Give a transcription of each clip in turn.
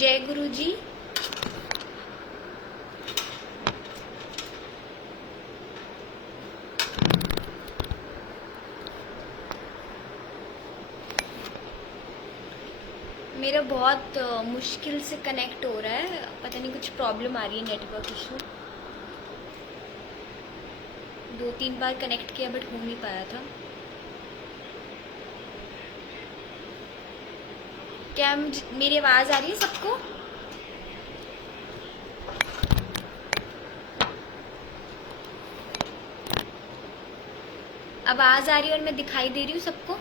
जय गुरु जी। मेरा बहुत मुश्किल से कनेक्ट हो रहा है, पता नहीं कुछ प्रॉब्लम आ रही है, नेटवर्क इशू। 2-3 बार कनेक्ट किया बट हो नहीं पाया था। क्या मेरी आवाज़ आ रही है सबको? आवाज़ आ रही है और मैं दिखाई दे रही हूँ सबको?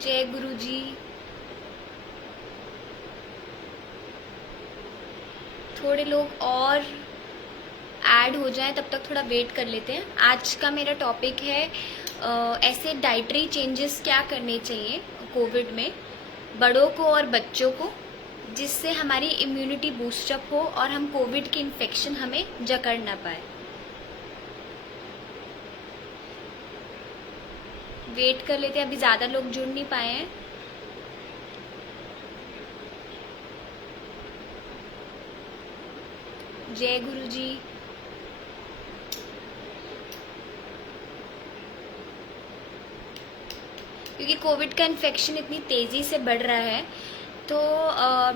जय गुरु जी। थोड़े लोग और ऐड हो जाएं, तब तक थोड़ा वेट कर लेते हैं। आज का मेरा टॉपिक है ऐसे डाइटरी चेंजेस क्या करने चाहिए कोविड में बड़ों को और बच्चों को, जिससे हमारी इम्यूनिटी बूस्टअप हो और हम कोविड की इन्फेक्शन हमें जकड़ ना पाए। वेट कर लेते हैं, अभी ज़्यादा लोग जुड़ नहीं पाए हैं। जय गुरु जी। क्योंकि कोविड का इन्फेक्शन इतनी तेज़ी से बढ़ रहा है तो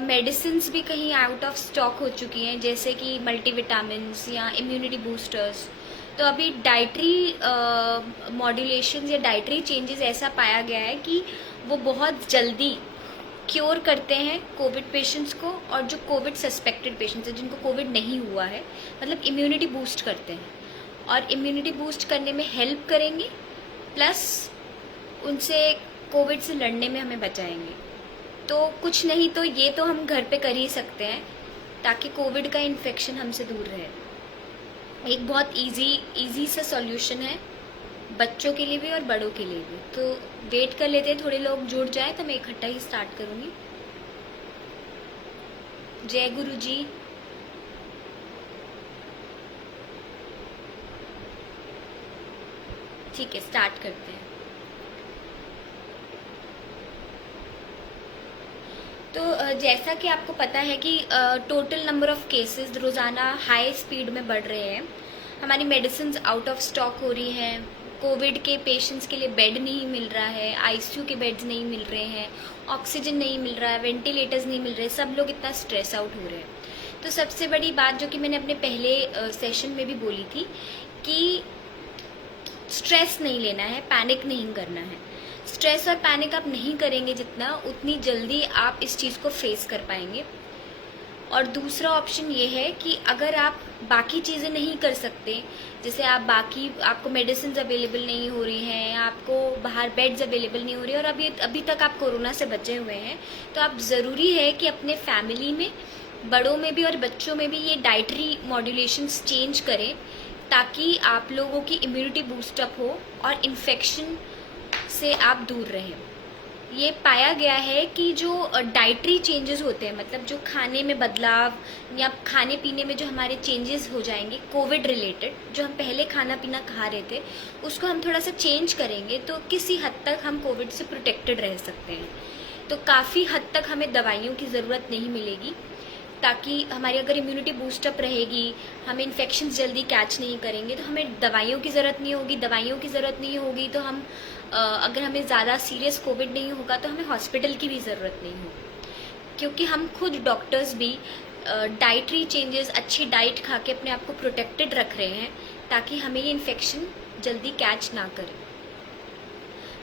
मेडिसिन्स भी कहीं आउट ऑफ स्टॉक हो चुकी हैं, जैसे कि मल्टीविटामिन्स या इम्यूनिटी बूस्टर्स। तो अभी डाइटरी मॉड्यूलेशंस या डाइटरी चेंजेस ऐसा पाया गया है कि वो बहुत जल्दी क्योर करते हैं कोविड पेशेंट्स को, और जो कोविड सस्पेक्टेड पेशेंट्स हैं जिनको कोविड नहीं हुआ है, मतलब इम्यूनिटी बूस्ट करते हैं और इम्यूनिटी बूस्ट करने में हेल्प करेंगे, प्लस उनसे कोविड से लड़ने में हमें बचाएंगे। तो कुछ नहीं तो ये तो हम घर पे कर ही सकते हैं ताकि कोविड का इन्फेक्शन हमसे दूर रहे। एक बहुत इजी सा सॉल्यूशन है बच्चों के लिए भी और बड़ों के लिए भी। तो वेट कर लेते हैं, थोड़े लोग जुड़ जाए तो मैं इकट्ठा ही स्टार्ट करूँगी। जय गुरु जी। ठीक है, स्टार्ट करते हैं। तो जैसा कि आपको पता है कि टोटल नंबर ऑफ केसेस रोज़ाना हाई स्पीड में बढ़ रहे हैं। हमारी मेडिसिन आउट ऑफ स्टॉक हो रही हैं। कोविड के पेशेंट्स के लिए बेड नहीं मिल रहा है, आईसीयू के बेड्स नहीं मिल रहे हैं, ऑक्सीजन नहीं मिल रहा है, वेंटिलेटर्स नहीं मिल रहे, सब लोग इतना स्ट्रेस आउट हो रहे हैं। तो सबसे बड़ी बात जो कि मैंने अपने पहले सेशन में भी बोली थी कि स्ट्रेस नहीं लेना है, पैनिक नहीं करना है। स्ट्रेस और पैनिक आप नहीं करेंगे जितना, उतनी जल्दी आप इस चीज़ को फेस कर पाएंगे। और दूसरा ऑप्शन ये है कि अगर आप बाकी चीज़ें नहीं कर सकते, जैसे आपको मेडिसिन अवेलेबल नहीं हो रही हैं, आपको बाहर बेड्स अवेलेबल नहीं हो रही और अभी तक आप कोरोना से बचे हुए हैं, तो आप ज़रूरी है कि अपने फैमिली में बड़ों में भी और बच्चों में भी ये डाइटरी मॉड्यूलेशंस चेंज करें, ताकि आप लोगों की इम्यूनिटी बूस्टअप हो और इन्फेक्शन से आप दूर रहें। ये पाया गया है कि जो डाइटरी चेंजेस होते हैं, मतलब जो खाने में बदलाव या खाने पीने में जो हमारे चेंजेस हो जाएंगे कोविड रिलेटेड, जो हम पहले खाना पीना खा रहे थे उसको हम थोड़ा सा चेंज करेंगे तो किसी हद तक हम कोविड से प्रोटेक्टेड रह सकते हैं। तो काफ़ी हद तक हमें दवाइयों की ज़रूरत नहीं मिलेगी, ताकि हमारी अगर इम्यूनिटी बूस्टअप रहेगी, हम इन्फेक्शन जल्दी कैच नहीं करेंगे, तो हमें दवाइयों की ज़रूरत नहीं होगी। दवाइयों की ज़रूरत नहीं होगी तो हम अगर हमें ज़्यादा सीरियस कोविड नहीं होगा तो हमें हॉस्पिटल की भी ज़रूरत नहीं होगी, क्योंकि हम खुद डॉक्टर्स भी डाइटरी चेंजेस, अच्छी डाइट खा के अपने आप को प्रोटेक्टेड रख रहे हैं ताकि हमें ये इन्फेक्शन जल्दी कैच ना करे।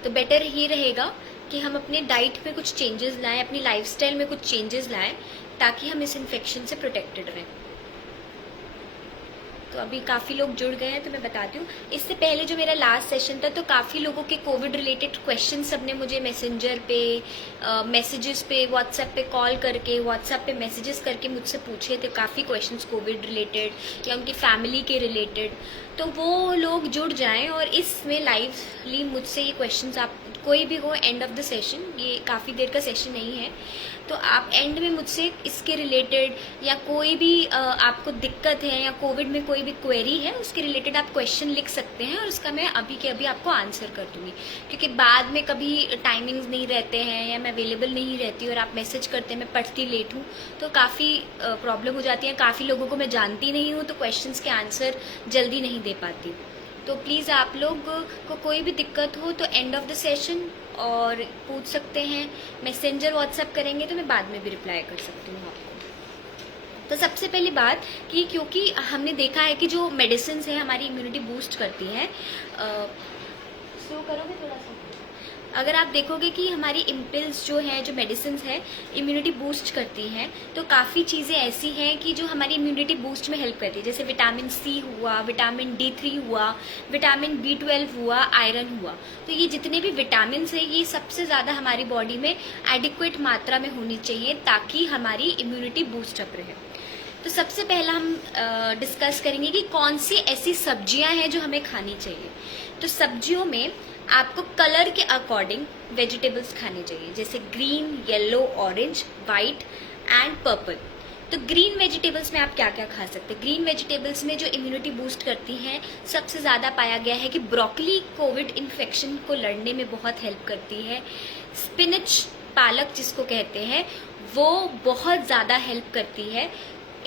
तो बेटर ये रहेगा कि हम अपने डाइट में कुछ चेंजेस लाएं, अपनी लाइफस्टाइल में कुछ चेंजेस लाएं, ताकि हम इस इन्फेक्शन से प्रोटेक्टेड रहें। तो अभी काफ़ी लोग जुड़ गए हैं तो मैं बताती हूँ। इससे पहले जो मेरा लास्ट सेशन था तो काफ़ी लोगों के कोविड रिलेटेड क्वेश्चन सबने मुझे मैसेंजर पे, मैसेजेस पे, व्हाट्सएप पे कॉल करके, व्हाट्सएप पे मैसेजेस करके मुझसे पूछे थे काफ़ी क्वेश्चंस कोविड रिलेटेड या उनकी फैमिली के रिलेटेड। तो वो लोग जुड़ जाएं और इसमें लाइवली मुझसे ये क्वेश्चंस आप कोई भी हो एंड ऑफ द सेशन, ये काफ़ी देर का सेशन नहीं है, तो आप एंड में मुझसे इसके रिलेटेड या कोई भी आपको दिक्कत है या कोविड में कोई भी क्वेरी है उसके रिलेटेड आप क्वेश्चन लिख सकते हैं और उसका मैं अभी के अभी आपको आंसर कर दूंगी। क्योंकि बाद में कभी टाइमिंग्स नहीं रहते हैं या मैं अवेलेबल नहीं रहती और आप मैसेज करते हैं मैं पढ़ती लेट हूँ, तो काफ़ी प्रॉब्लम हो जाती है। काफ़ी लोगों को मैं जानती नहीं हूँ तो क्वेश्चंस के आंसर जल्दी नहीं दे पाती। तो प्लीज़ आप लोग को कोई भी दिक्कत हो तो एंड ऑफ द सेशन और पूछ सकते हैं, मैसेंजर व्हाट्सएप करेंगे तो मैं बाद में भी रिप्लाई कर सकती हूँ आपको। तो सबसे पहली बात कि क्योंकि हमने देखा है कि जो मेडिसिन है हमारी इम्यूनिटी बूस्ट करती हैं, स्लो करोगे थोड़ा सा। अगर आप देखोगे कि हमारी इम्पिल्स जो है, जो मेडिसिन है इम्यूनिटी बूस्ट करती हैं, तो काफ़ी चीज़ें ऐसी हैं कि जो हमारी इम्यूनिटी बूस्ट में हेल्प करती है। जैसे विटामिन सी हुआ, विटामिन D3 हुआ, विटामिन B12 हुआ, आयरन हुआ। तो ये जितने भी विटामिन है ये सबसे ज़्यादा हमारी बॉडी में एडिक्वेट मात्रा में होनी चाहिए ताकि हमारी इम्यूनिटी बूस्टअप रहे। तो सबसे पहला हम डिस्कस करेंगे कि कौन सी ऐसी सब्जियां हैं जो हमें खानी चाहिए। तो सब्जियों में आपको कलर के अकॉर्डिंग वेजिटेबल्स खाने चाहिए, जैसे green, yellow, orange, white and purple. तो ग्रीन वेजिटेबल्स में आप क्या क्या खा सकते हैं? ग्रीन वेजिटेबल्स में जो इम्यूनिटी बूस्ट करती हैं सबसे ज़्यादा पाया गया है कि ब्रोकली कोविड इन्फेक्शन को लड़ने में बहुत हेल्प करती है। स्पिनच, पालक जिसको कहते हैं, वो बहुत ज़्यादा हेल्प करती है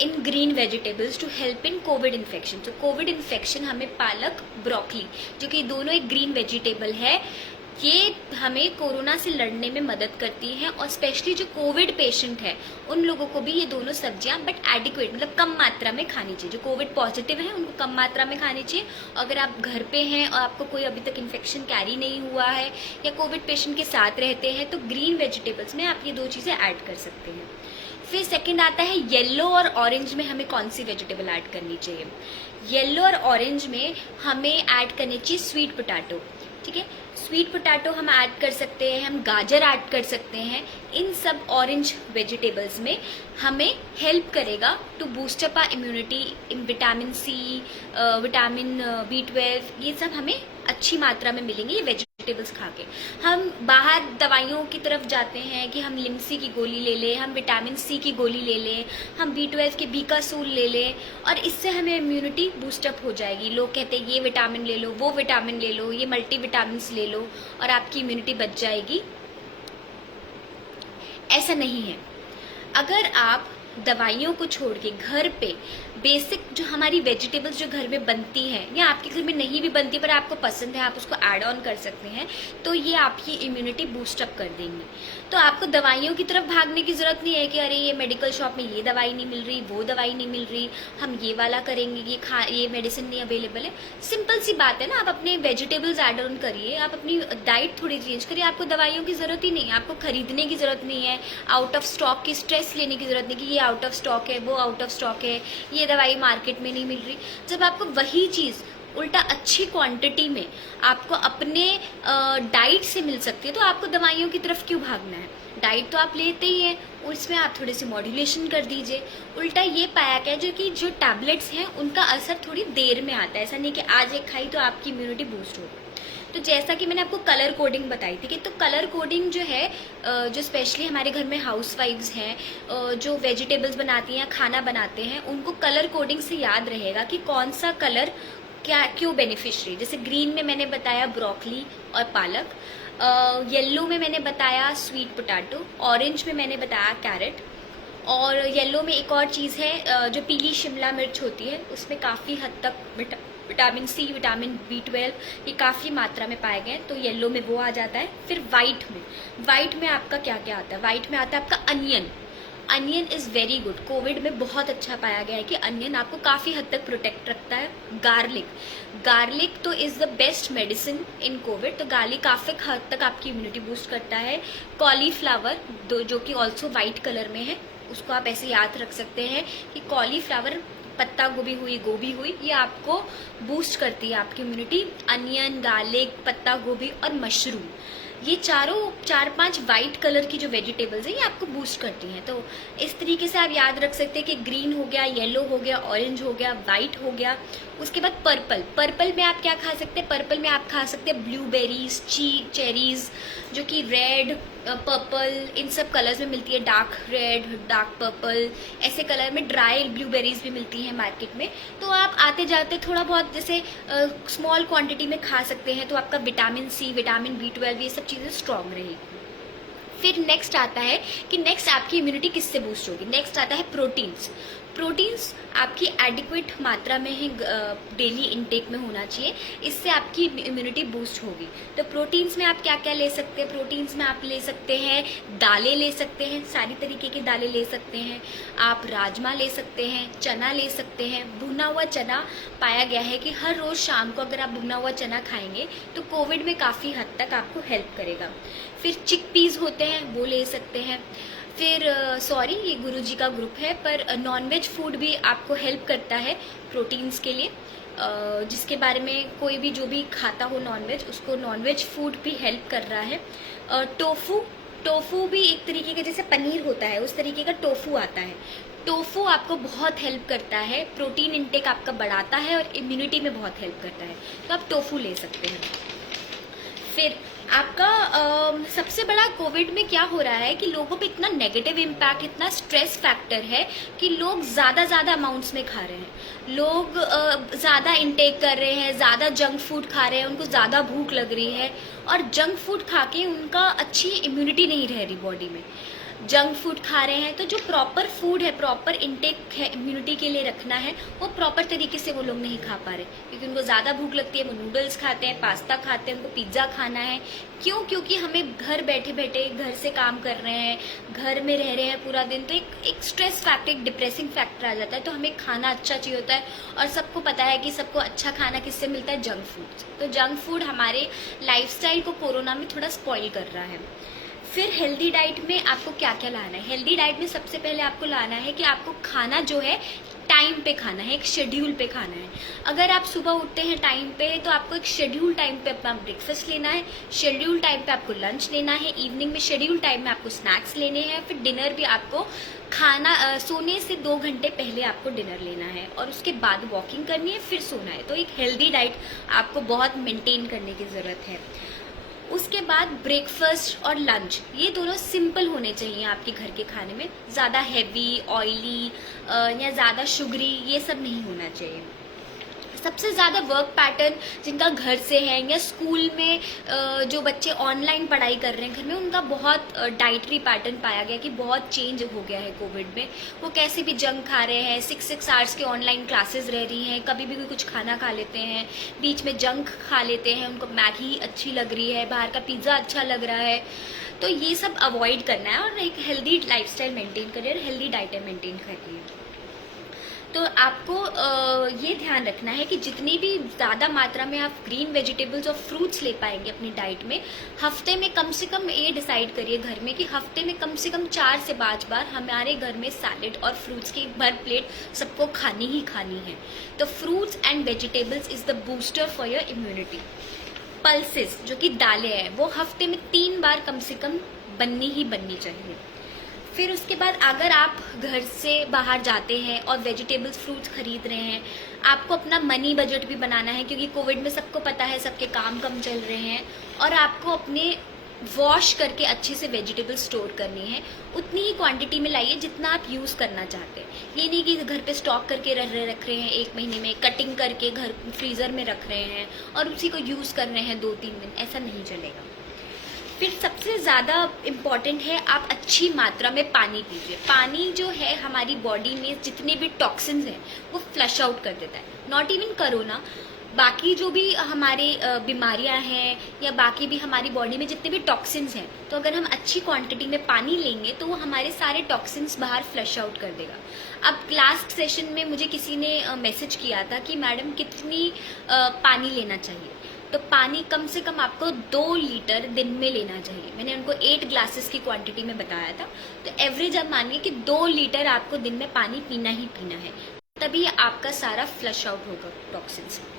in green vegetables to help in COVID infection. तो कोविड इन्फेक्शन हमें पालक, ब्रोकली, जो कि दोनों एक ग्रीन वेजिटेबल है, ये हमें कोरोना से लड़ने में मदद करती हैं। और स्पेशली जो कोविड पेशेंट है उन लोगों को भी ये दोनों सब्जियां बट एडिक्वेट मतलब कम मात्रा में खानी चाहिए। जो कोविड पॉजिटिव है उनको कम मात्रा में खानी चाहिए। अगर आप घर पे हैं और आपको कोई अभी तक इन्फेक्शन कैरी नहीं हुआ है या कोविड पेशेंट के साथ रहते हैं तो ग्रीन वेजिटेबल्स में आप ये दो चीज़ें ऐड कर सकते हैं। फिर सेकंड आता है येलो और ऑरेंज में हमें कौन सी वेजिटेबल ऐड करनी चाहिए। येलो और ऑरेंज में हमें ऐड करनी चाहिए स्वीट पोटैटो। ठीक है, स्वीट पोटैटो हम ऐड कर सकते हैं, हम गाजर ऐड कर सकते हैं। इन सब ऑरेंज वेजिटेबल्स में हमें हेल्प करेगा to boost up our immunity. Vitamin C, vitamin B12 ये सब हमें अच्छी मात्रा में मिलेंगे ये वेजिटेबल्स खा के। हम बाहर दवाइयों की तरफ जाते हैं कि हम लिम्सी की गोली ले लें, हम विटामिन सी की गोली ले लें, हम B12 के बीकासूल ले लें और इससे हमें इम्यूनिटी बूस्टअप हो जाएगी। लोग कहते हैं ये विटामिन ले लो, वो विटामिन ले लो, ये मल्टी विटामिन ले लो और आपकी इम्यूनिटी बच जाएगी। ऐसा नहीं है। अगर आप दवाइयों को छोड़ के घर पे बेसिक जो हमारी वेजिटेबल्स जो घर में बनती हैं या आपके घर में नहीं भी बनती पर आपको पसंद है, आप उसको ऐड ऑन कर सकते हैं, तो ये आपकी इम्यूनिटी बूस्ट अप कर देंगी। तो आपको दवाइयों की तरफ भागने की जरूरत नहीं है कि अरे ये मेडिकल शॉप में ये दवाई नहीं मिल रही, वो दवाई नहीं मिल रही, हम ये वाला करेंगे, ये मेडिसिन नहीं अवेलेबल है। सिंपल सी बात है ना, आप अपने वेजिटेबल्स ऐड ऑन करिए, आप अपनी डाइट थोड़ी चेंज करिए। आपको दवाइयों की जरूरत ही नहीं है, आपको खरीदने की जरूरत नहीं है, आउट ऑफ स्टॉक की स्ट्रेस लेने की जरूरत नहीं कि ये आउट ऑफ स्टॉक है, वो आउट ऑफ स्टॉक है, ये दवाई मार्केट में नहीं मिल रही। जब आपको वही चीज़ उल्टा अच्छी क्वांटिटी में आपको अपने डाइट से मिल सकती है तो आपको दवाइयों की तरफ क्यों भागना है? डाइट तो आप लेते ही हैं, उसमें आप थोड़ी सी मॉड्यूलेशन कर दीजिए। उल्टा ये पाया गया जो टैबलेट्स हैं उनका असर थोड़ी देर में आता है। ऐसा नहीं कि आज एक खाई तो आपकी इम्यूनिटी बूस्ट होगी। तो जैसा कि मैंने आपको कलर कोडिंग बताई थी कि तो कलर कोडिंग जो है, जो स्पेशली हमारे घर में हाउसवाइफ्स हैं जो वेजिटेबल्स बनाती हैं, खाना बनाते हैं, उनको कलर कोडिंग से याद रहेगा कि कौन सा कलर क्या क्यों बेनिफिशियरी। जैसे ग्रीन में मैंने बताया ब्रोकली और पालक, येलो में मैंने बताया स्वीट पोटैटो, ऑरेंज में मैंने बताया कैरेट, और येलो में एक और चीज़ है जो पीली शिमला मिर्च होती है, उसमें काफ़ी हद तक विटामिन सी, विटामिन B12 ये काफ़ी मात्रा में पाए गए हैं, तो येलो में वो आ जाता है। फिर वाइट में आपका क्या क्या आता है? वाइट में आता है आपका onion. Onion is very good, Covid में बहुत अच्छा पाया गया है कि अनियन आपको काफ़ी हद तक प्रोटेक्ट रखता है। गार्लिक तो is the best medicine in Covid, तो गार्लिक काफ़ी हद तक आपकी इम्यूनिटी बूस्ट करता है। कॉलीफ्लावर जो कि ऑल्सो वाइट कलर में है, उसको आप ऐसे याद रख सकते हैं कि कॉलीफ्लावर, पत्ता गोभी हुई, ये आपको बूस्ट करती है आपकी इम्यूनिटी। अनियन, गार्लिक, पत्ता गोभी और मशरूम, ये चारों 4-5 वाइट कलर की जो वेजिटेबल्स हैं ये आपको बूस्ट करती हैं। तो इस तरीके से आप याद रख सकते हैं कि ग्रीन हो गया, येलो हो गया, ऑरेंज हो गया, वाइट हो गया। उसके बाद पर्पल में आप क्या खा सकते हैं? पर्पल में आप खा सकते हैं ब्लूबेरीज, चेरीज, जो कि रेड, पर्पल, इन सब कलर्स में मिलती है। डार्क रेड, डार्क पर्पल, ऐसे कलर में ड्राई ब्लूबेरीज भी मिलती हैं मार्केट में। तो आप आते जाते थोड़ा बहुत जैसे स्मॉल क्वांटिटी में खा सकते हैं, तो आपका विटामिन सी, विटामिन B12 ये सब चीज़ें स्ट्रांग रहेगी। फिर नेक्स्ट आता है कि नेक्स्ट आपकी इम्यूनिटी किससे बूस्ट होगी। नेक्स्ट आता है प्रोटीन्स। प्रोटीन्स आपकी एडिक्वेट मात्रा में ही डेली इनटेक में होना चाहिए, इससे आपकी इम्यूनिटी बूस्ट होगी। तो प्रोटीन्स में आप क्या क्या ले सकते हैं? प्रोटीन्स में आप ले सकते हैं दालें, ले सकते हैं, सारी तरीके की दालें ले सकते हैं। आप राजमा ले सकते हैं, चना ले सकते हैं। भुना हुआ चना पाया गया है कि हर रोज़ शाम को अगर आप भुना हुआ चना खाएंगे तो कोविड में काफ़ी हद तक आपको हेल्प करेगा। फिर चिकपीस होते हैं, वो ले सकते हैं। फिर सॉरी, ये गुरुजी का ग्रुप है, पर नॉनवेज फूड भी आपको हेल्प करता है प्रोटीन्स के लिए। जिसके बारे में कोई भी जो भी खाता हो नॉनवेज, उसको नॉनवेज फूड भी हेल्प कर रहा है। टोफू भी एक तरीके का, जैसे पनीर होता है उस तरीके का टोफू आता है। टोफू आपको बहुत हेल्प करता है, प्रोटीन इंटेक आपका बढ़ाता है और इम्यूनिटी में बहुत हेल्प करता है, तो आप टोफू ले सकते हैं। फिर आपका सबसे बड़ा कोविड में क्या हो रहा है कि लोगों पे इतना नेगेटिव इम्पैक्ट, इतना स्ट्रेस फैक्टर है कि लोग ज़्यादा अमाउंट्स में खा रहे हैं, लोग ज़्यादा इंटेक कर रहे हैं, ज़्यादा जंक फूड खा रहे हैं, उनको ज़्यादा भूख लग रही है और जंक फूड खा के उनका अच्छी इम्यूनिटी नहीं रह रही बॉडी में। जंक फूड खा रहे हैं, तो जो प्रॉपर फूड है, प्रॉपर इंटेक है इम्यूनिटी के लिए रखना है, वो प्रॉपर तरीके से वो लोग नहीं खा पा रहे, क्योंकि उनको ज़्यादा भूख लगती है, वो नूडल्स खाते हैं, पास्ता खाते हैं, उनको पिज्ज़ा खाना है। क्यों? क्योंकि हमें घर बैठे बैठे घर से काम कर रहे हैं, घर में रह रहे हैं पूरा दिन, तो एक स्ट्रेस फैक्टर, एक डिप्रेसिंग फैक्टर आ जाता है। तो हमें खाना अच्छा चाहिए होता है, और सबको पता है कि सबको अच्छा खाना किससे मिलता है? Junk food. तो जंक फूड हमारे लाइफस्टाइल को कोरोना में थोड़ा स्पॉइल कर रहा है। फिर हेल्दी डाइट में आपको क्या क्या लाना है? हेल्दी डाइट में सबसे पहले आपको लाना है कि आपको खाना जो है टाइम पे खाना है, एक शेड्यूल पे खाना है। अगर आप सुबह उठते हैं टाइम पे, तो आपको एक शेड्यूल टाइम पे अपना ब्रेकफास्ट लेना है, शेड्यूल टाइम पे आपको लंच लेना है, इवनिंग में शेड्यूल टाइम में आपको स्नैक्स लेने हैं, फिर डिनर भी आपको खाना सोने से 2 घंटे पहले आपको डिनर लेना है, और उसके बाद वॉकिंग करनी है, फिर सोना है। तो एक हेल्दी डाइट आपको बहुत मेंटेन करने की ज़रूरत है। उसके बाद ब्रेकफास्ट और लंच, ये दोनों सिंपल होने चाहिए आपके घर के खाने में, ज़्यादा हैवी, ऑयली या ज़्यादा शुगरी ये सब नहीं होना चाहिए। सबसे ज़्यादा वर्क पैटर्न जिनका घर से है या स्कूल में जो बच्चे ऑनलाइन पढ़ाई कर रहे हैं घर में, उनका बहुत डाइटरी पैटर्न पाया गया कि बहुत चेंज हो गया है कोविड में। वो कैसे भी जंक खा रहे हैं, 6 आवर्स की ऑनलाइन क्लासेस रह रही हैं, कभी भी कुछ खाना खा लेते हैं, बीच में जंक खा लेते हैं, उनको मैगी अच्छी लग रही है, बाहर का पिज़्ज़ा अच्छा लग रहा है। तो ये सब अवॉइड करना है और एक हेल्दी लाइफस्टाइल मेंटेन करिए और हेल्दी डाइट मेंटेन करिए। तो आपको ये ध्यान रखना है कि जितनी भी ज़्यादा मात्रा में आप ग्रीन वेजिटेबल्स और फ्रूट्स ले पाएंगे अपनी डाइट में, हफ्ते में कम से कम ये डिसाइड करिए घर में कि हफ्ते में कम से कम 4 से 5 बार हमारे घर में सैलेड और फ्रूट्स की भर प्लेट सबको खानी ही खानी है। तो fruits and vegetables is the booster for your immunity. Pulses जो कि दालें हैं, वो हफ्ते में 3 बार कम से कम बननी ही बननी चाहिए। फिर उसके बाद अगर आप घर से बाहर जाते हैं और वेजिटेबल्स फ्रूट्स खरीद रहे हैं, आपको अपना मनी बजट भी बनाना है, क्योंकि कोविड में सबको पता है सबके काम कम चल रहे हैं, और आपको अपने वॉश करके अच्छे से वेजिटेबल स्टोर करनी है। उतनी ही क्वांटिटी में लाइए जितना आप यूज़ करना चाहते हैं। ये नहीं कि घर पे स्टॉक करके रख रहे हैं 1 महीने में, कटिंग करके घर फ्रीज़र में रख रहे हैं और उसी को यूज़ कर रहे हैं 2-3 दिन, ऐसा नहीं चलेगा। फिर सबसे ज़्यादा इम्पॉर्टेंट है आप अच्छी मात्रा में पानी पीजिए। पानी जो है हमारी बॉडी में जितने भी टॉक्सिन्स हैं वो फ्लश आउट कर देता है। नॉट इवन कोरोना, बाकी जो भी हमारे बीमारियां हैं या बाकी भी हमारी बॉडी में जितने भी टॉक्सिन्स हैं, तो अगर हम अच्छी क्वांटिटी में पानी लेंगे तो वो हमारे सारे टॉक्सिन्स बाहर फ्लश आउट कर देगा। अब लास्ट सेशन में मुझे किसी ने मैसेज किया था कि मैडम कितनी पानी लेना चाहिए, तो पानी कम से कम आपको 2 लीटर दिन में लेना चाहिए। मैंने उनको 8 ग्लासेस की क्वांटिटी में बताया था, तो एवरेज आप मानिए कि 2 लीटर आपको दिन में पानी पीना ही पीना है, तभी आपका सारा फ्लश आउट होगा टॉक्सिन से।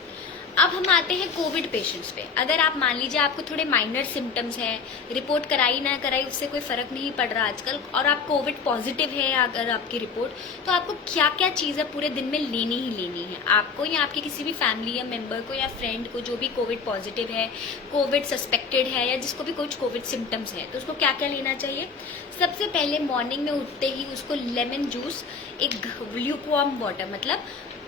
अब हम आते हैं कोविड पेशेंट्स पे। अगर आप मान लीजिए आपको थोड़े माइनर सिम्टम्स हैं, रिपोर्ट कराई ना कराई उससे कोई फर्क नहीं पड़ रहा आजकल, और आप कोविड पॉजिटिव है अगर आपकी रिपोर्ट, तो आपको क्या क्या चीज़ें पूरे दिन में लेनी ही लेनी है। आपको या आपके किसी भी फैमिली या मेम्बर को या फ्रेंड को जो भी कोविड पॉजिटिव है, कोविड सस्पेक्टेड है, या जिसको भी कुछ कोविड सिम्टम्स है, तो उसको क्या क्या लेना चाहिए। सबसे पहले मॉर्निंग में उठते ही उसको लेमन जूस, एक ल्यूकवार्म वाटर मतलब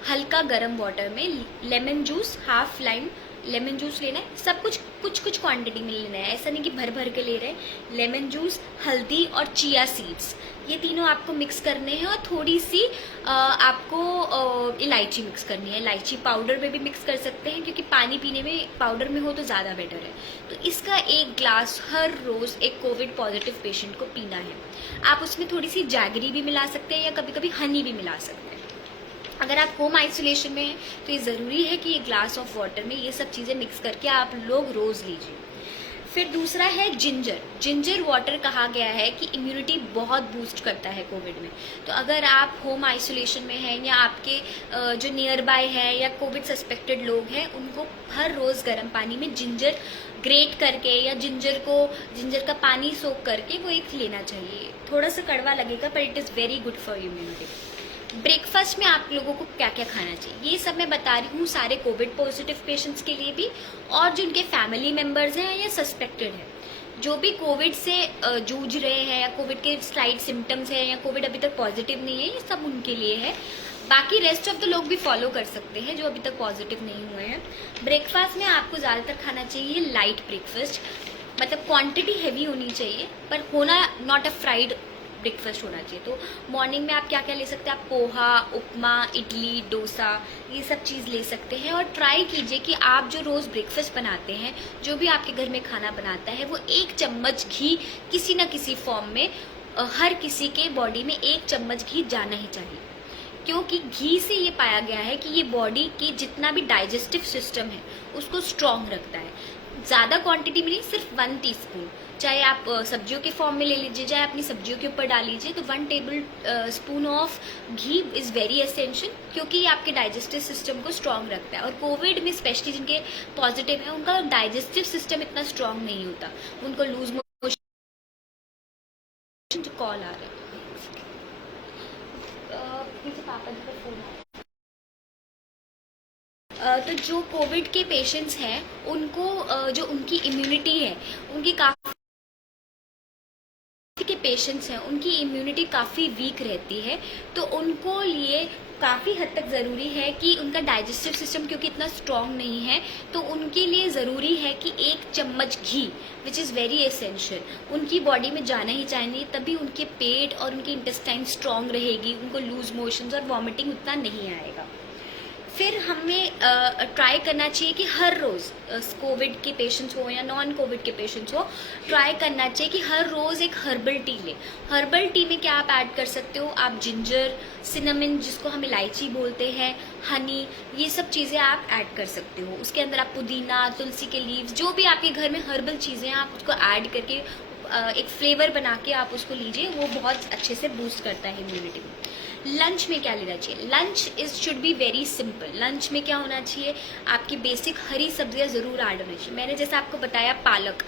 हल्का गर्म वाटर में lemon juice, half lime lemon juice लेना है। सब कुछ कुछ कुछ क्वांटिटी में लेना है, ऐसा नहीं कि भर भर के ले रहे हैं। लेमन जूस, हल्दी और चिया सीड्स, ये तीनों आपको मिक्स करने हैं, और थोड़ी सी आपको इलायची मिक्स करनी है। इलायची पाउडर में भी मिक्स कर सकते हैं, क्योंकि पानी पीने में पाउडर में हो तो ज़्यादा बेटर है। तो इसका एक ग्लास हर रोज़ एक कोविड पॉजिटिव पेशेंट को पीना है। आप उसमें थोड़ी सी जैगरी भी मिला सकते हैं, या कभी कभी हनी भी मिला सकते हैं। अगर आप होम आइसोलेशन में हैं तो ये ज़रूरी है कि ये ग्लास ऑफ वाटर में ये सब चीज़ें मिक्स करके आप लोग रोज़ लीजिए। फिर दूसरा है जिंजर। जिंजर वाटर कहा गया है कि इम्यूनिटी बहुत बूस्ट करता है कोविड में। तो अगर आप होम आइसोलेशन में हैं, या आपके जो नियर बाय है या कोविड सस्पेक्टेड लोग हैं, उनको हर रोज़ गर्म पानी में जिंजर ग्रेट करके या जिंजर का पानी सोख करके वो एक लेना चाहिए। थोड़ा सा कड़वा लगेगा, पर it is very good for immunity. Breakfast में आप लोगों को क्या क्या खाना चाहिए, ये सब मैं बता रही हूँ सारे कोविड पॉजिटिव पेशेंट्स के लिए भी, और जो उनके फैमिली मेम्बर्स हैं या सस्पेक्टेड हैं, जो भी कोविड से जूझ रहे हैं, या कोविड के स्लाइड सिम्टम्स हैं, या कोविड अभी तक पॉजिटिव नहीं है, ये सब उनके लिए है। बाकी रेस्ट ऑफ द लोग भी फॉलो कर सकते हैं जो अभी तक पॉजिटिव नहीं हुए हैं। ब्रेकफास्ट में आपको ज़्यादातर खाना चाहिए लाइट ब्रेकफास्ट, मतलब क्वांटिटी हैवी होनी चाहिए, पर होना नॉट अ फ्राइड ब्रेकफास्ट होना चाहिए। तो मॉर्निंग में आप क्या क्या ले सकते हैं, आप पोहा, उपमा, इडली, डोसा, ये सब चीज़ ले सकते हैं। और ट्राई कीजिए कि आप जो रोज़ ब्रेकफास्ट बनाते हैं, जो भी आपके घर में खाना बनाता है, वो 1 चम्मच घी किसी न किसी फॉर्म में हर किसी के बॉडी में 1 चम्मच घी जाना ही चाहिए, क्योंकि घी से ये पाया गया है कि ये बॉडी की जितना भी डाइजेस्टिव सिस्टम है उसको स्ट्रॉन्ग रखता है। ज़्यादा क्वांटिटी में नहीं, सिर्फ 1 टीस्पून, चाहे आप सब्जियों के फॉर्म में ले लीजिए, चाहे अपनी सब्जियों के ऊपर डाल लीजिए, तो 1 tablespoon of ghee is very essential, क्योंकि ये आपके डाइजेस्टिव सिस्टम को स्ट्रॉन्ग रखता है। और कोविड में स्पेशली जिनके पॉजिटिव है, उनका डाइजेस्टिव सिस्टम इतना स्ट्रॉन्ग नहीं होता, उनको लूज मोशन, कॉल आ रहा है, पापा जी का फोन आ रहा है। तो जो कोविड के पेशेंट्स हैं, उनको जो उनकी इम्यूनिटी है, उनकी काफ़ी के पेशेंट्स हैं, उनकी इम्यूनिटी काफ़ी वीक रहती है, तो उनको लिए काफ़ी हद तक ज़रूरी है कि उनका डाइजेस्टिव सिस्टम क्योंकि इतना स्ट्रॉन्ग नहीं है, तो उनके लिए ज़रूरी है कि 1 चम्मच घी, विच इज़ वेरी एसेंशियल, उनकी बॉडी में जाना ही चाहिए, तभी उनके पेट और उनकी इंटेस्टाइन स्ट्रॉन्ग रहेगी, उनको लूज मोशंस और वॉमिटिंग उतना नहीं आएगा। फिर हमें ट्राई करना चाहिए कि हर रोज़ कोविड के पेशेंट्स हो या नॉन कोविड के पेशेंट्स हो, ट्राई करना चाहिए कि हर रोज़ एक हर्बल टी लें। हर्बल टी में क्या आप ऐड कर सकते हो, आप जिंजर, सिनेमन जिसको हम इलायची बोलते हैं, हनी, ये सब चीज़ें आप ऐड कर सकते हो। उसके अंदर आप पुदीना, तुलसी के लीव्स, जो भी आपके घर में हर्बल चीज़ें हैं, आप उसको ऐड करके एक फ्लेवर बना के आप उसको लीजिए, वो बहुत अच्छे से बूस्ट करता है इम्यूनिटी को। लंच में क्या लेना चाहिए, lunch is should be very simple. Lunch में क्या होना चाहिए, आपकी बेसिक हरी सब्जियां ज़रूर ऐड होनी चाहिए। मैंने जैसे आपको बताया पालक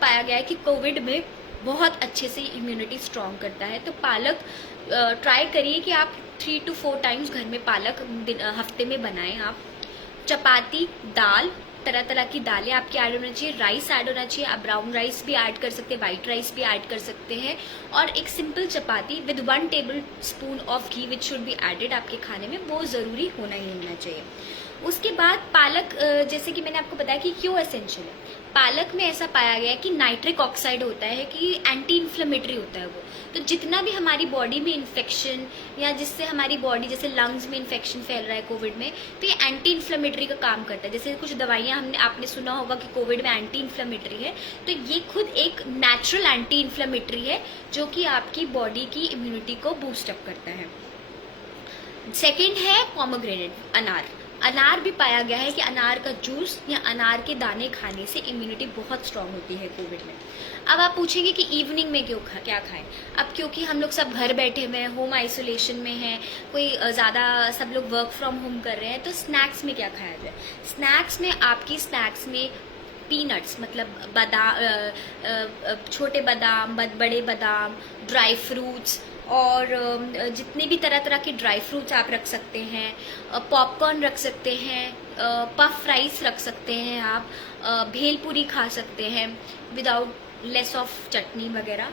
पाया गया है कि कोविड में बहुत अच्छे से इम्यूनिटी स्ट्रॉन्ग करता है, तो पालक ट्राई करिए कि आप 3 to 4 टाइम्स घर में पालक हफ्ते में बनाएं आप। चपाती, दाल, तरह तरह की दालें आपकी ऐड होना चाहिए, राइस ऐड होना चाहिए, आप ब्राउन राइस भी ऐड कर सकते हैं, वाइट राइस भी ऐड कर सकते हैं, और एक simple chapati with 1 tablespoon of ghee which should be added आपके खाने में, वो ज़रूरी होना ही होना चाहिए। उसके बाद पालक, जैसे कि मैंने आपको बताया कि क्यों एसेंशियल है, पालक में ऐसा पाया गया है कि नाइट्रिक ऑक्साइड होता है कि एंटी इन्फ्लेमेटरी होता है वो, तो जितना भी हमारी बॉडी में इन्फेक्शन या जिससे हमारी बॉडी, जैसे लंग्स में इन्फेक्शन फैल रहा है कोविड में, तो ये एंटी इन्फ्लेमेटरी का काम करता है। जैसे कुछ दवाइयाँ आपने सुना होगा कि कोविड में एंटी इन्फ्लेमेटरी है, तो ये खुद एक नेचुरल एंटी इन्फ्लेमेटरी है जो कि आपकी बॉडी की इम्यूनिटी को बूस्ट अप करता है। सेकेंड है पोमोग्रेनेट, अनार। अनार भी पाया गया है कि अनार का जूस या अनार के दाने खाने से इम्यूनिटी बहुत स्ट्रांग होती है कोविड में। अब आप पूछेंगे कि इवनिंग में क्या खाएं। अब क्योंकि हम लोग सब घर बैठे हुए हैं, होम आइसोलेशन में हैं, कोई ज़्यादा सब लोग वर्क फ्रॉम होम कर रहे हैं, तो स्नैक्स में क्या खाया जाए। स्नैक्स में आपकी स्नैक्स में पीनट्स मतलब छोटे बादाम, बड़े बादाम, ड्राई फ्रूट्स और जितने भी तरह तरह के ड्राई फ्रूट्स आप रख सकते हैं, पॉपकॉर्न रख सकते हैं, पफ फ्राइज रख सकते हैं आप, भेलपूरी खा सकते हैं विदाउट लेस ऑफ चटनी वगैरह,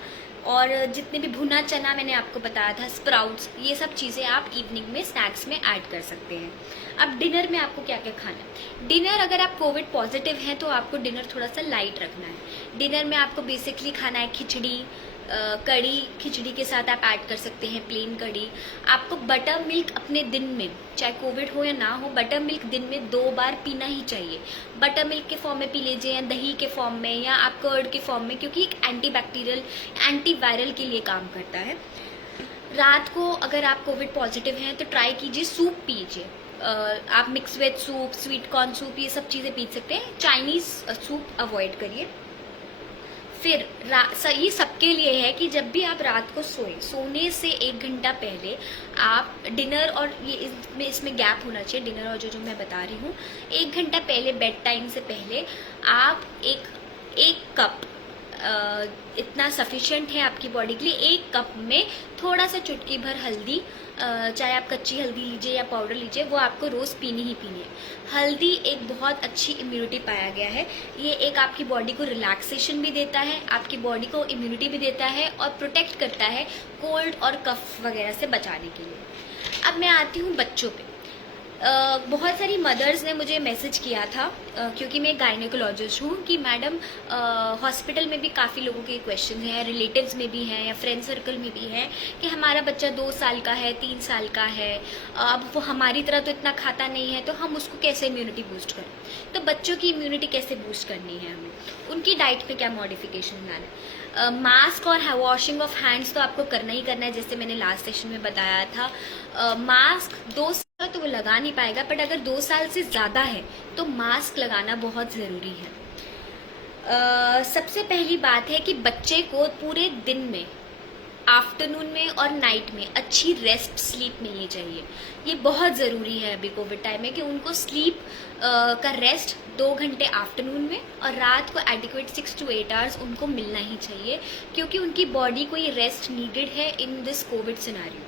और जितने भी भुना चना मैंने आपको बताया था, स्प्राउट्स, ये सब चीज़ें आप इवनिंग में स्नैक्स में ऐड कर सकते हैं। अब डिनर में आपको क्या क्या खाना है। डिनर अगर आप कोविड पॉजिटिव हैं तो आपको डिनर थोड़ा सा लाइट रखना है। डिनर में आपको बेसिकली खाना है खिचड़ी, कड़ी, खिचड़ी के साथ आप ऐड कर सकते हैं प्लेन कड़ी। आपको बटर मिल्क अपने दिन में, चाहे कोविड हो या ना हो, बटर मिल्क दिन में 2 बार पीना ही चाहिए। बटर मिल्क के फॉर्म में पी लीजिए या दही के फॉर्म में या आप कर्ड के फॉर्म में, क्योंकि एक एंटीबैक्टीरियल एंटीवायरल के लिए काम करता है। रात को अगर आप कोविड पॉजिटिव हैं तो ट्राई कीजिए सूप पीजिए। आप mix veg soup, sweet corn soup, ये सब चीज़ें पी सकते हैं। चाइनीज सूप अवॉइड करिए। फिर ये सबके लिए है कि जब भी आप रात को सोने से 1 घंटा पहले आप डिनर, और ये इसमें गैप होना चाहिए डिनर और जो मैं बता रही हूँ, 1 घंटा पहले बेड टाइम से पहले आप एक कप, इतना सफिशिएंट है आपकी बॉडी के लिए, 1 कप में थोड़ा सा चुटकी भर हल्दी, चाहे आप कच्ची हल्दी लीजिए या पाउडर लीजिए, वो आपको रोज़ पीनी ही पीनी है। हल्दी एक बहुत अच्छी इम्यूनिटी पाया गया है। ये एक आपकी बॉडी को रिलैक्सेशन भी देता है, आपकी बॉडी को इम्यूनिटी भी देता है और प्रोटेक्ट करता है कोल्ड और कफ वगैरह से बचाने के लिए। अब मैं आती हूँ बच्चों पे। बहुत सारी मदर्स ने मुझे मैसेज किया था, क्योंकि मैं गायनेकोलॉजिस्ट हूँ, कि मैडम हॉस्पिटल में भी काफ़ी लोगों के क्वेश्चन हैं, रिलेटिव्स में भी हैं या फ्रेंड सर्कल में भी हैं, कि हमारा बच्चा 2 साल का है, 3 साल का है, अब वो हमारी तरह तो इतना खाता नहीं है, तो हम उसको कैसे इम्यूनिटी बूस्ट करें। तो बच्चों की इम्यूनिटी कैसे बूस्ट करनी है हमें, उनकी डाइट में क्या मॉडिफिकेशन लाना है। मास्क और वॉशिंग ऑफ हैंड्स तो आपको करना ही करना है, जैसे मैंने लास्ट सेशन में बताया था। मास्क 2 साल तो वो लगा नहीं पाएगा, बट अगर 2 साल से ज़्यादा है तो मास्क लगाना बहुत ज़रूरी है। सबसे पहली बात है कि बच्चे को पूरे दिन में, आफ्टरनून में और नाइट में अच्छी रेस्ट स्लीप मिलनी चाहिए। ये बहुत ज़रूरी है अभी कोविड टाइम में, कि उनको स्लीप का रेस्ट 2 घंटे आफ्टरनून में और रात को एडिक्वेट 6 to 8 आवर्स उनको मिलना ही चाहिए, क्योंकि उनकी बॉडी को ये रेस्ट नीडेड है इन दिस कोविड सिनेरियो।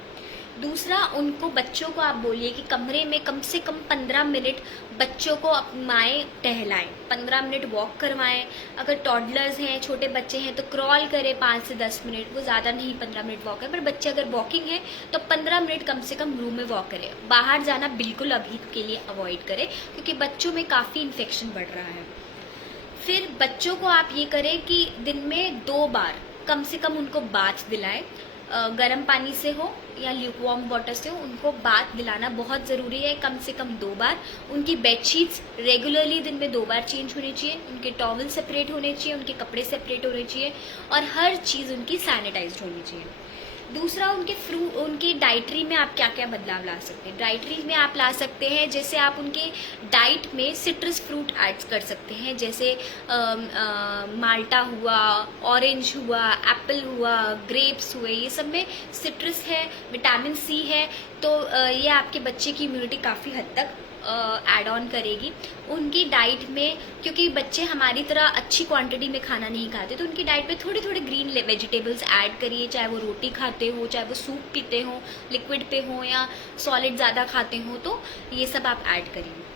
दूसरा, उनको, बच्चों को आप बोलिए कि कमरे में कम से कम 15 मिनट बच्चों को अपनाएं, टहलाएं, 15 मिनट वॉक करवाएं। अगर टॉडलर्स हैं, छोटे बच्चे हैं, तो क्रॉल करें 5 से 10 मिनट, वो ज़्यादा नहीं 15 मिनट वॉक है, पर बच्चे अगर वॉकिंग है तो 15 मिनट कम से कम रूम में वॉक करें। बाहर जाना बिल्कुल अभी के लिए अवॉइड करें, क्योंकि बच्चों में काफ़ी इन्फेक्शन बढ़ रहा है। फिर बच्चों को आप ये करें कि दिन में 2 बार कम से कम उनको बाथ दिलाएं, गर्म पानी से हो या ल्यूकवार्म वाटर से हो, उनको बाथ दिलाना बहुत ज़रूरी है, कम से कम 2 बार। उनकी बेडशीट्स रेगुलरली दिन में 2 बार चेंज होनी चाहिए, उनके टॉवल सेपरेट होने चाहिए, उनके कपड़े सेपरेट होने चाहिए और हर चीज़ उनकी सैनिटाइज्ड होनी चाहिए। दूसरा, उनके डाइटरी में आप क्या क्या बदलाव ला सकते हैं। डाइटरी में आप ला सकते हैं, जैसे आप उनके डाइट में सिट्रस फ्रूट ऐड कर सकते हैं, जैसे माल्टा हुआ, ऑरेंज हुआ, एप्पल हुआ, ग्रेप्स हुए, ये सब में सिट्रस है, विटामिन सी है, तो ये आपके बच्चे की इम्यूनिटी काफ़ी हद तक ऐड ऑन करेगी। उनकी डाइट में, क्योंकि बच्चे हमारी तरह अच्छी क्वांटिटी में खाना नहीं खाते, तो उनकी डाइट में थोड़ी थोड़ी ग्रीन वेजिटेबल्स ऐड करिए, चाहे वो रोटी खाते हो, चाहे वो सूप पीते हो, लिक्विड पे हो या सॉलिड ज़्यादा खाते हो, तो ये सब आप ऐड करिए।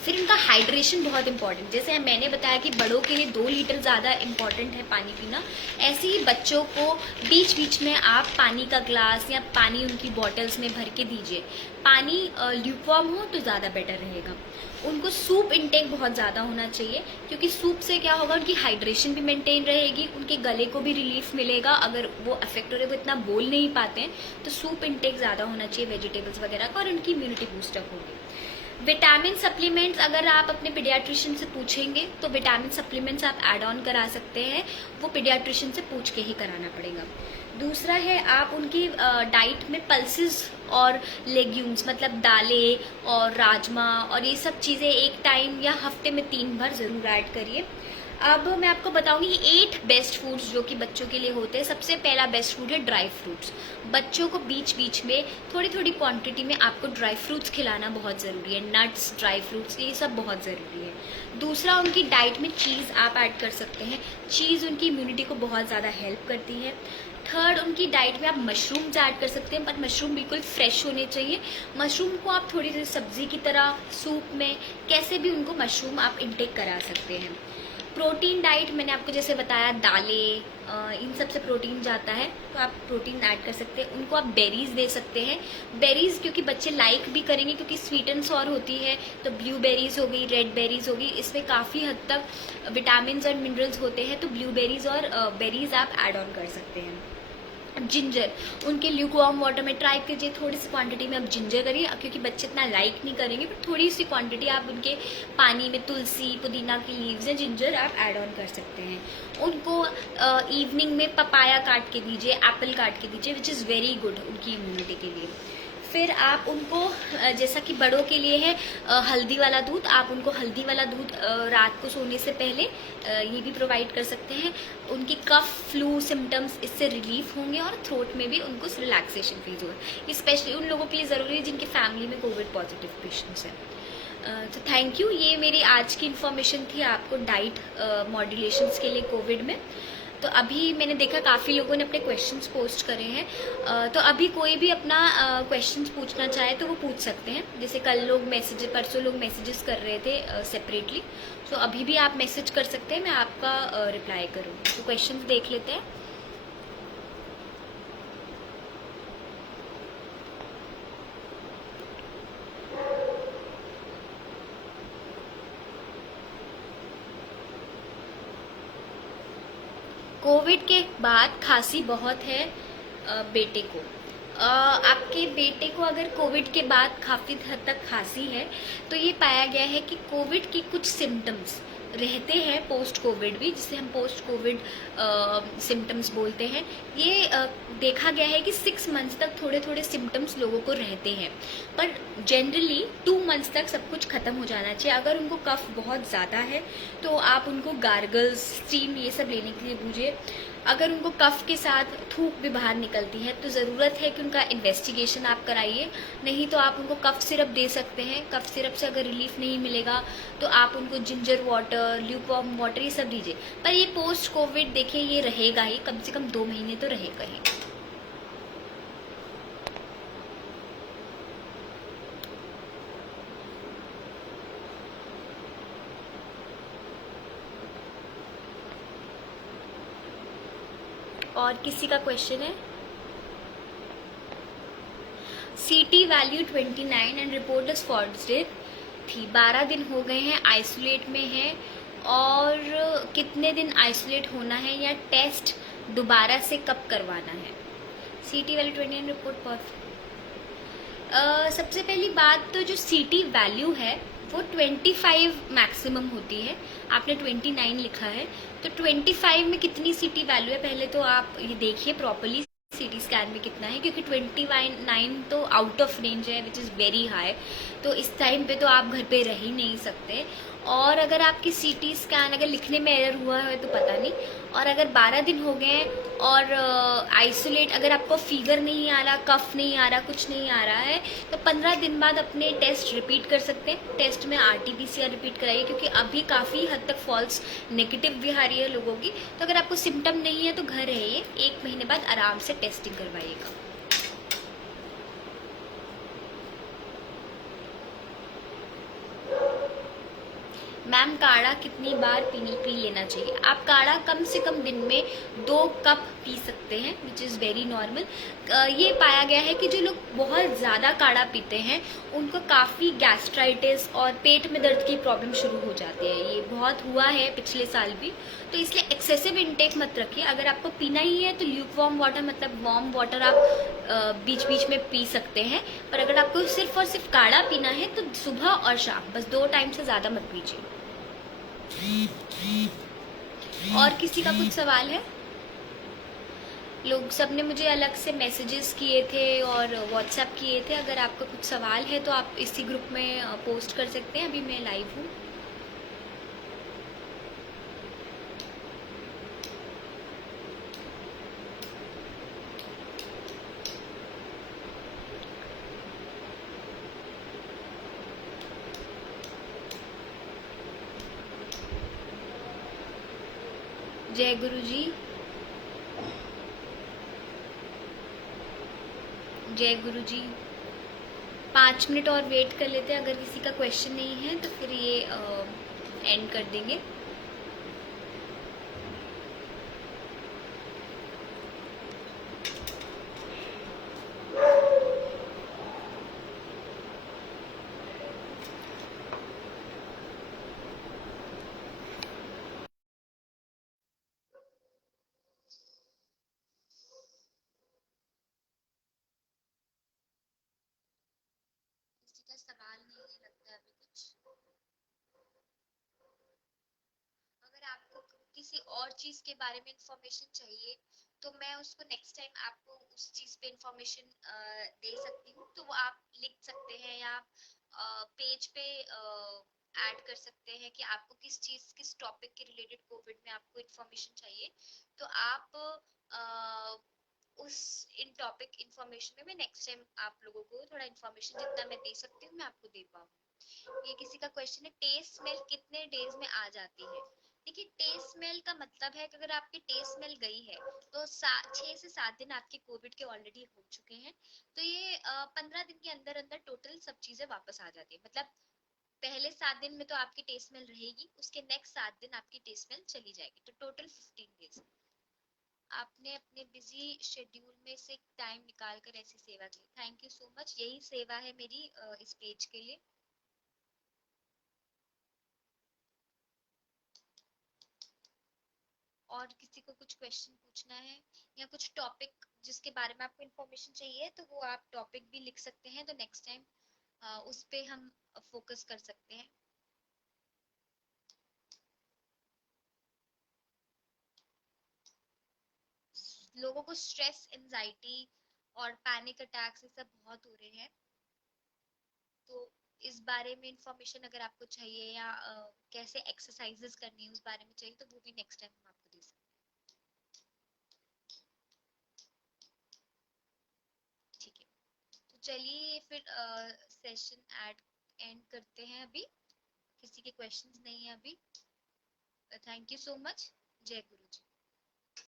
फिर उनका हाइड्रेशन बहुत इंपॉर्टेंट, जैसे मैंने बताया कि बड़ों के लिए 2 लीटर ज़्यादा इंपॉर्टेंट है पानी पीना, ऐसे ही बच्चों को बीच बीच में आप पानी का ग्लास या पानी उनकी बॉटल्स में भर के दीजिए। पानी ल्यूकवार्म हो तो ज़्यादा बेटर रहेगा। उनको सूप इंटेक बहुत ज़्यादा होना चाहिए, क्योंकि सूप से क्या होगा, उनकी हाइड्रेशन भी मेंटेन रहेगी, उनके गले को भी रिलीफ मिलेगा। अगर वो अफेक्ट हो रहे, वो इतना बोल नहीं पाते हैं, तो सूप इंटेक ज़्यादा होना चाहिए वेजिटेबल्स वगैरह का, और उनकी इम्यूनिटी बूस्टअप होगी। विटामिन सप्लीमेंट्स अगर आप अपने पीडियाट्रिशियन से पूछेंगे तो विटामिन सप्लीमेंट्स आप ऐड ऑन करा सकते हैं, वो पीडियाट्रिशियन से पूछ के ही कराना पड़ेगा। दूसरा है, आप उनकी डाइट में पल्सेस और लेग्यूम्स मतलब दालें और राजमा और ये सब चीज़ें एक टाइम या हफ्ते में 3 बार ज़रूर ऐड करिए। अब मैं आपको बताऊंगी 8 बेस्ट फूड्स जो कि बच्चों के लिए होते हैं। सबसे पहला बेस्ट फूड है ड्राई फ्रूट्स। बच्चों को बीच बीच में थोड़ी थोड़ी क्वांटिटी में आपको ड्राई फ्रूट्स खिलाना बहुत ज़रूरी है। नट्स, ड्राई फ्रूट्स, ये सब बहुत ज़रूरी है। दूसरा, उनकी डाइट में चीज़ आप ऐड कर सकते हैं। चीज़ उनकी इम्यूनिटी को बहुत ज़्यादा हेल्प करती है। थर्ड, उनकी डाइट में आप मशरूम्स ऐड कर सकते हैं, पर मशरूम बिल्कुल फ्रेश होने चाहिए। मशरूम को आप थोड़ी सी सब्जी की तरह, सूप में, कैसे भी उनको मशरूम आप इंटेक करा सकते हैं। प्रोटीन डाइट मैंने आपको जैसे बताया, दालें, इन सब से प्रोटीन जाता है, तो आप प्रोटीन ऐड कर सकते हैं। उनको आप बेरीज दे सकते हैं। बेरीज क्योंकि बच्चे लाइक भी करेंगे, क्योंकि स्वीट एंड सॉर होती है, तो ब्लू बेरीज हो गई, रेड बेरीज हो गई, इसमें काफ़ी हद तक विटामिन और मिनरल्स होते हैं, तो ब्लू बेरीज और बेरीज आप ऐड ऑन कर सकते हैं। जिंजर, उनके ल्यूकवार्म वाटर में ट्राई कीजिए, थोड़ी सी क्वांटिटी में आप जिंजर करिए, क्योंकि बच्चे इतना लाइक नहीं करेंगे, पर थोड़ी सी क्वांटिटी आप उनके पानी में तुलसी, पुदीना की लीव्स या जिंजर आप ऐड ऑन कर सकते हैं। उनको इवनिंग में पपाया काट के दीजिए, एप्पल काट के दीजिए, विच इज़ वेरी गुड उनकी इम्यूनिटी के लिए। फिर आप उनको जैसा कि बड़ों के लिए है हल्दी वाला दूध, आप उनको हल्दी वाला दूध रात को सोने से पहले ये भी प्रोवाइड कर सकते हैं। उनकी कफ, फ्लू सिम्टम्स इससे रिलीफ होंगे और थ्रोट में भी उनको रिलैक्सेशन फील होगा। स्पेशली उन लोगों के लिए ज़रूरी है जिनकी फैमिली में कोविड पॉजिटिव पेशेंट्स हैं। तो थैंक यू, ये मेरी आज की इन्फॉर्मेशन थी आपको डाइट मॉड्यूलेशंस के लिए कोविड में। तो अभी मैंने देखा काफ़ी लोगों ने अपने क्वेश्चंस पोस्ट करे हैं, तो अभी कोई भी अपना क्वेश्चंस पूछना चाहे तो वो पूछ सकते हैं। जैसे कल लोग परसों लोग मैसेजेस कर रहे थे सेपरेटली, तो अभी भी आप मैसेज कर सकते हैं, मैं आपका रिप्लाई करूँ। तो क्वेश्चंस देख लेते हैं। कोविड के बाद खांसी बहुत है बेटे को। आपके बेटे को अगर कोविड के बाद काफ़ी हद तक खांसी है, तो ये पाया गया है कि कोविड की कुछ सिम्टम्स रहते हैं पोस्ट कोविड भी, जिसे हम पोस्ट कोविड सिम्टम्स बोलते हैं। ये देखा गया है कि 6 मंथ्स तक थोड़े थोड़े सिम्टम्स लोगों को रहते हैं, पर जनरली 2 मंथ्स तक सब कुछ खत्म हो जाना चाहिए। अगर उनको कफ बहुत ज़्यादा है तो आप उनको गार्गल्स, स्टीम, ये सब लेने के लिए बूझिए। अगर उनको कफ के साथ थूक भी बाहर निकलती है तो ज़रूरत है कि उनका इन्वेस्टिगेशन आप कराइए, नहीं तो आप उनको कफ सिरप दे सकते हैं। कफ सिरप से अगर रिलीफ नहीं मिलेगा तो आप उनको जिंजर वाटर, ल्यूकवार्म वाटर, ये सब दीजिए। पर ये पोस्ट कोविड देखिए ये रहेगा ही, कम से कम 2 महीने तो रहेगा ही। और किसी का क्वेश्चन है? CT value 29 and report is positive थी। 12 दिन हो गए हैं, आइसोलेट में है। और कितने दिन आइसोलेट होना है या टेस्ट दोबारा से कब करवाना है? CT value 29 report positive. सबसे पहली बात तो जो CT वैल्यू है वो 25 मैक्सिमम होती है। आपने 29 लिखा है, तो 25 में कितनी CT वैल्यू है पहले तो आप ये देखिए प्रॉपरली CT स्कैन में कितना है, क्योंकि 29 तो आउट ऑफ रेंज है, विच इज़ वेरी हाई। तो इस टाइम पे तो आप घर पे रह ही नहीं सकते। और अगर आपकी CT स्कैन अगर लिखने में एरर हुआ है तो पता नहीं। और अगर 12 दिन हो गए और आइसोलेट, अगर आपको फीवर नहीं आ रहा, कफ नहीं आ रहा, कुछ नहीं आ रहा है, तो 15 दिन बाद अपने टेस्ट रिपीट कर सकते हैं। टेस्ट में RT-PCR रिपीट कराइए, क्योंकि अभी काफ़ी हद तक फॉल्स नेगेटिव भी आ रही है लोगों की। तो अगर आपको सिम्टम नहीं है तो घर रहिए, 1 महीने बाद आराम से टेस्टिंग करवाइएगा। मैम काढ़ा कितनी बार पी लेना चाहिए? आप काढ़ा कम से कम दिन में 2 कप पी सकते हैं, विच इज़ वेरी नॉर्मल। ये पाया गया है कि जो लोग बहुत ज़्यादा काढ़ा पीते हैं उनको काफ़ी गैस्ट्राइटिस और पेट में दर्द की प्रॉब्लम शुरू हो जाती है। ये बहुत हुआ है पिछले साल भी, तो इसलिए एक्सेसिव इनटेक मत रखिए। अगर आपको पीना ही है तो ल्यूकवार्म वाटर, मतलब वार्म वाटर आप बीच बीच में पी सकते हैं। पर अगर आपको सिर्फ और सिर्फ काढ़ा पीना है तो सुबह और शाम, बस 2 टाइम से ज़्यादा मत पीजिए। और किसी का कुछ सवाल है? लोग सब ने मुझे अलग से मैसेजेस किए थे और व्हाट्सएप किए थे। अगर आपका कुछ सवाल है तो आप इसी ग्रुप में पोस्ट कर सकते हैं। अभी मैं लाइव हूँ। जय गुरु जी। जय गुरु जी। 5 मिनट और वेट कर लेते हैं। अगर किसी का क्वेश्चन नहीं है तो फिर ये एंड कर देंगे। किसी का सवाल नहीं है लगता है अभी कुछ। अगर आपको किसी और चीज के बारे में इंफॉर्मेशन चाहिए तो मैं उसको नेक्स्ट टाइम आपको उस चीज पे इंफॉर्मेशन दे सकती हूँ। तो वो आप लिख सकते हैं या पेज पे ऐड कर सकते हैं कि आपको किस चीज किस टॉपिक के रिलेटेड कोविड में आपको इंफॉर्मेशन चाहिए। तो आप उस इन टॉपिक इंफॉर्मेशन में मैं नेक्स्ट टाइम आप लोगों को थोड़ा इंफॉर्मेशन जितना मैं दे सकती हूँ मैं आपको दे पाऊँ। ये किसी का क्वेश्चन है, टेस्ट स्मेल कितने डेज में आ जाती है? देखिए, टेस्ट स्मेल का मतलब है कि अगर आपकी टेस्ट स्मेल गई है तो 6 से 7 दिन आपके कोविड के ऑलरेडी हो चुके हैं। तो ये 15 दिन के अंदर अंदर टोटल सब चीजें वापस आ जाती है। मतलब पहले 7 दिन में तो आपकी टेस्ट स्मेल रहेगी, उसके नेक्स्ट 7 दिन आपकी टेस्ट स्मेल चली जाएगी, तो टोटल 15 डेज। आपने अपने बिजी शेड्यूल में से टाइम निकाल कर ऐसी सेवा की, थैंक यू सो मच। यही सेवा है मेरी इस पेज के लिए। और किसी को कुछ क्वेश्चन पूछना है या कुछ टॉपिक जिसके बारे में आपको इन्फॉर्मेशन चाहिए तो वो आप टॉपिक भी लिख सकते हैं। तो नेक्स्ट टाइम उस पे हम फोकस कर सकते हैं। लोगों को स्ट्रेस, एंजाइटी और पैनिक अटैक्स ये सब बहुत हो रहे हैं। तो इस बारे में इंफॉर्मेशन अगर आपको चाहिए या कैसे एक्सरसाइजेस करनी है उस बारे में चाहिए तो वो भी नेक्स्ट टाइम हम आपको दे सकते हैं। ठीक है, तो चलिए फिर सेशन एंड करते हैं अभी। किसी के क्वेश्चंस नहीं है अभी। Thank you so much. जय गुरु।